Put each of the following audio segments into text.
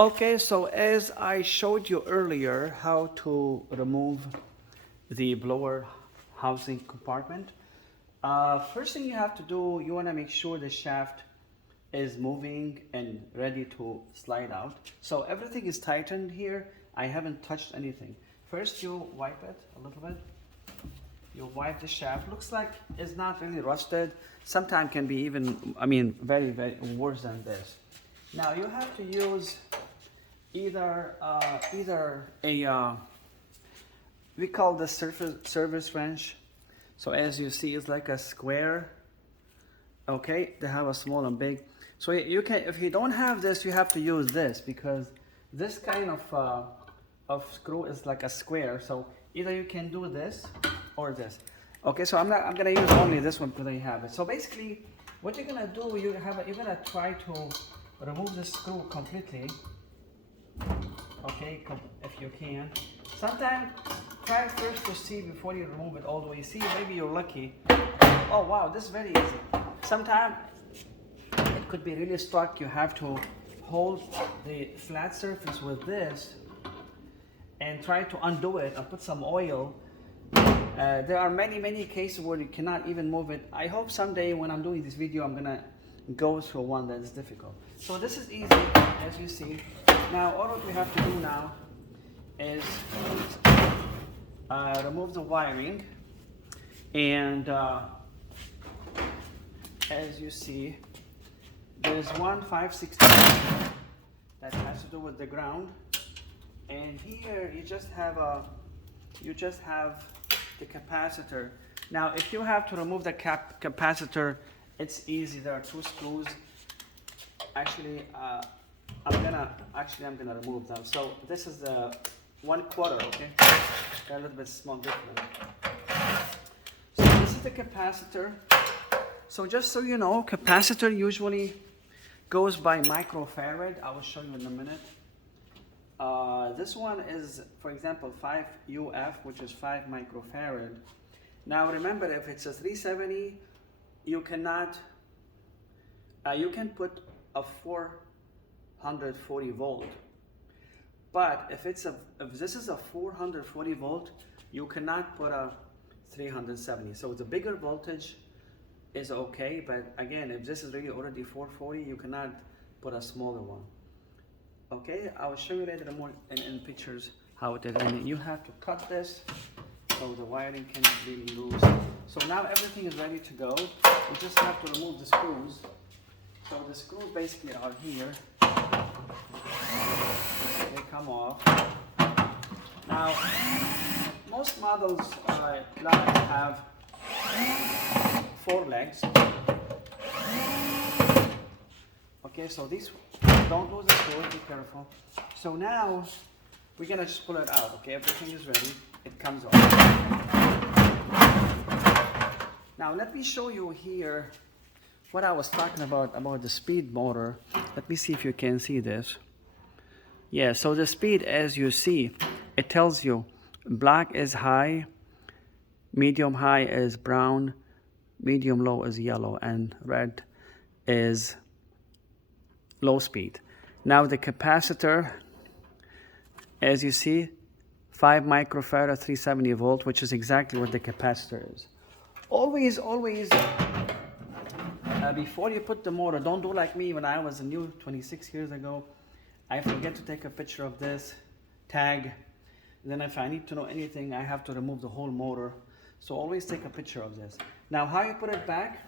Okay, so as I showed you earlier how to remove the blower housing compartment, first thing you have to do, you want to make sure the shaft is moving and ready to slide out. So everything is tightened here. I haven't touched anything. First you wipe it a little bit. You wipe the shaft. Looks like it's not really rusted. Sometimes can be even, very, very worse than this. Now you have to use either a we call this service wrench. So as you see, it's like a square. Okay, they have a small and big. So you can, if you don't have this, you have to use this, because this kind of screw is like a square. So either you can do this or this. Okay, so I'm gonna use only this one because I have it. So basically, what you're gonna do, you're gonna try to remove the screw completely. Okay, if you can. Sometimes try first to see before you remove it all the way. See, maybe you're lucky. Oh wow, this is very easy. Sometimes it could be really stuck. You have to hold the flat surface with this and try to undo it and put some oil. There are many cases where you cannot even move it. I hope someday when I'm doing this video, I'm gonna go through one that is difficult. So this is easy, as you see. Now all what we have to do now is remove the wiring, and as you see, there's one 5/16 that has to do with the ground, and here you just have the capacitor. Now if you have to remove the capacitor, it's easy. There are two screws. Actually, I'm gonna remove them. So this is the 1/4, okay? They're a little bit small different. So this is the capacitor. So just so you know, capacitor usually goes by microfarad. I will show you in a minute. This one is, for example, 5 UF, which is 5 microfarad. Now remember, if it's a 370, you cannot, you can put a 440 volt. But if this is a 440 volt, you cannot put a 370. So the bigger voltage is okay, but again, if this is really already 440, you cannot put a smaller one. Okay, I will show you later more in pictures how it is. And you have to cut this so the wiring can be loose. So now everything is ready to go. You just have to remove the screws. So the screws basically are here. They come off. Now, most models have 4 legs. Okay, so these, don't lose the screws, be careful. So now, we're gonna just pull it out, okay? Everything is ready, it comes off. Now let me show you here what I was talking about the speed motor. Let me see if you can see this. Yeah, so the speed, as you see, it tells you black is high, medium high is brown, medium low is yellow, and red is low speed. Now the capacitor, as you see, 5 microfarad, 370 volt, which is exactly what the capacitor is. Always, before you put the motor, don't do like me when I was new 26 years ago. I forget to take a picture of this tag. Then if I need to know anything, I have to remove the whole motor. So always take a picture of this. Now how you put it back,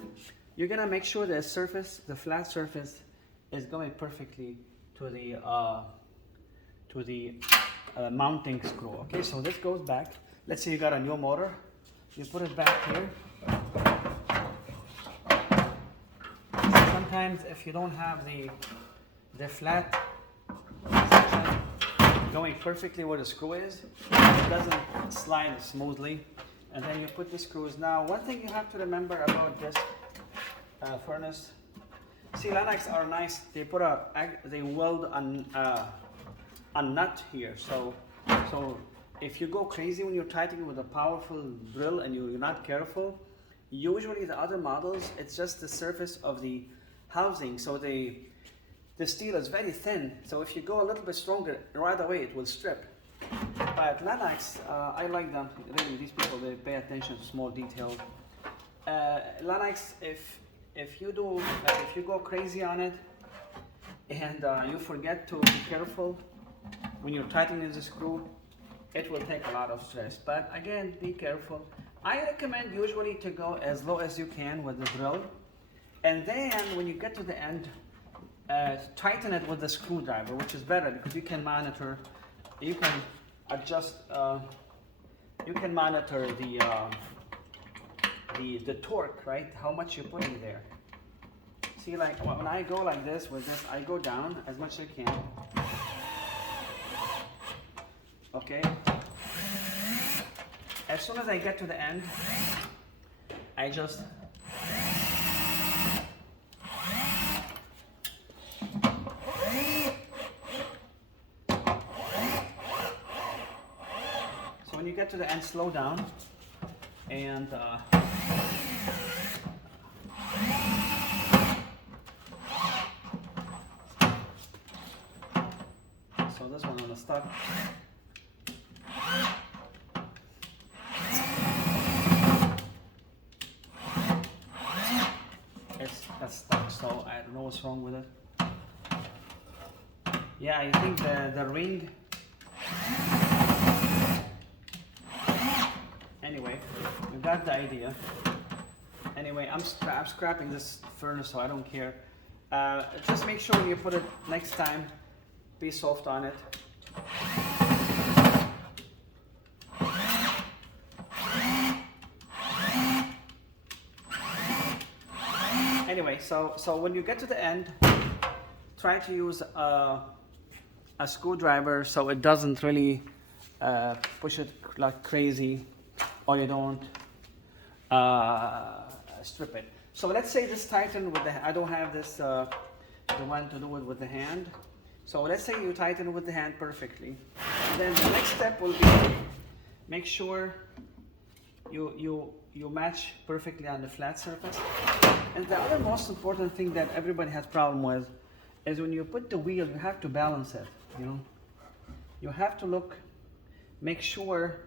you're gonna make sure the surface, the flat surface, is going perfectly to the mounting screw. Okay, so this goes back. Let's say you got a new motor. You put it back here. Sometimes if you don't have the flat section going perfectly where the screw is, it doesn't slide smoothly. And then you put the screws. Now, one thing you have to remember about this furnace, see, Lennox are nice. They weld a nut here. So if you go crazy when you're tightening with a powerful drill and you're not careful, usually the other models, it's just the surface of the housing. So the steel is very thin, so if you go a little bit stronger, right away it will strip. But Lennox, I like them. Really, these people, they pay attention to small details. Lennox, if you go crazy on it and you forget to be careful when you're tightening the screw, it will take a lot of stress. But again, be careful. I recommend usually to go as low as you can with the drill, and then when you get to the end, tighten it with the screwdriver, which is better because you can monitor, you can adjust, you can monitor the torque, right? How much you're putting there. See, like when I go like this with this, I go down as much as I can. Okay. As soon as I get to the end, I just so when you get to the end, slow down and so this one gonna start. That's stuck, so I don't know what's wrong with it. Yeah, I think the ring. Anyway, you got the idea. Anyway, I'm scrapping this furnace, so I don't care. Just make sure when you put it next time, be soft on it. Anyway, so when you get to the end, try to use a screwdriver so it doesn't really push it like crazy, or you don't strip it. So let's say this tighten with the, I don't have this the one to do it with the hand. So let's say you tighten with the hand perfectly. And then the next step will be make sure you match perfectly on the flat surface. And the other most important thing that everybody has problem with is when you put the wheel, you have to balance it, you know. You have to look, make sure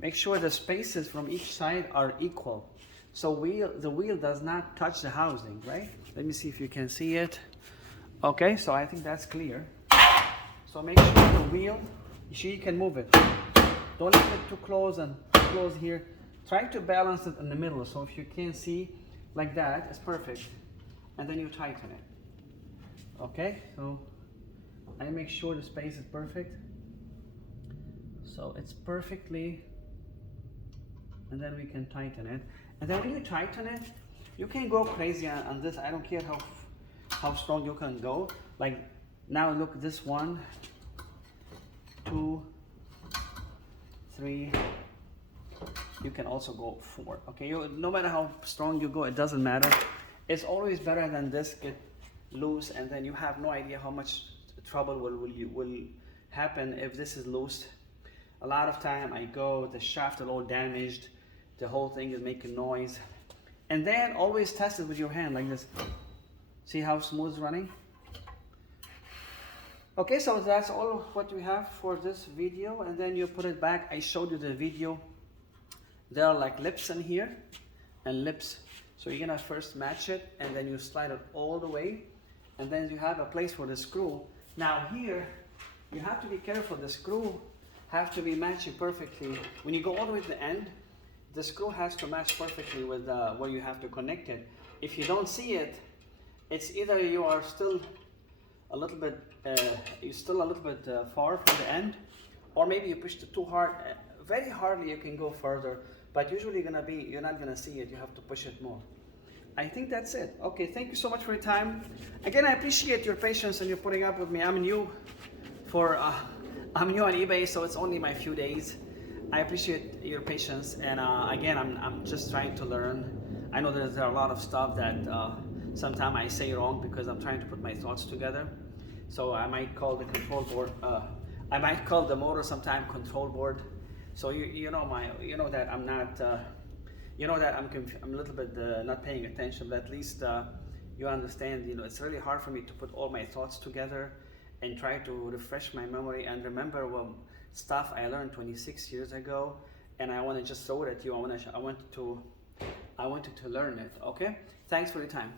the spaces from each side are equal. So the wheel does not touch the housing, right? Let me see if you can see it. Okay, so I think that's clear. So make sure the wheel, you can move it. Don't leave it too close and too close here. Try to balance it in the middle. So if you can see like that, it's perfect. And then you tighten it. Okay, so I make sure the space is perfect. So it's perfectly, and then we can tighten it. And then when you tighten it, you can go crazy on this. I don't care how strong you can go. Like now look, this 1, 2, 3. You can also go 4. Okay, no matter how strong you go, it doesn't matter. It's always better than this get loose, and then you have no idea how much trouble will happen if this is loose. A lot of time I go, the shaft is all damaged, the whole thing is making noise. And then always test it with your hand like this. See how smooth it's running? Okay, so that's all what we have for this video, and then you put it back. I showed you the video. There are like lips in here and lips. So you're gonna first match it, and then you slide it all the way, and then you have a place for the screw. Now here, you have to be careful. The screw have to be matching perfectly. When you go all the way to the end, the screw has to match perfectly with where you have to connect it. If you don't see it, it's either you are still a little bit, far from the end, or maybe you pushed it too hard. Very hardly you can go further, but usually you're not gonna see it. You have to push it more. I think that's it. Okay, thank you so much for your time. Again, I appreciate your patience and you're putting up with me. I'm new on eBay, so it's only my few days. I appreciate your patience, and again, I'm just trying to learn. I know there are a lot of stuff that sometimes I say wrong because I'm trying to put my thoughts together. So I might call the control board. I might call the motor sometime control board. So you know that I'm not. I'm a little bit not paying attention, but at least you understand, it's really hard for me to put all my thoughts together and try to refresh my memory and remember stuff I learned 26 years ago, and I want to just throw it at you. I wanted to learn it. Okay, thanks for your time.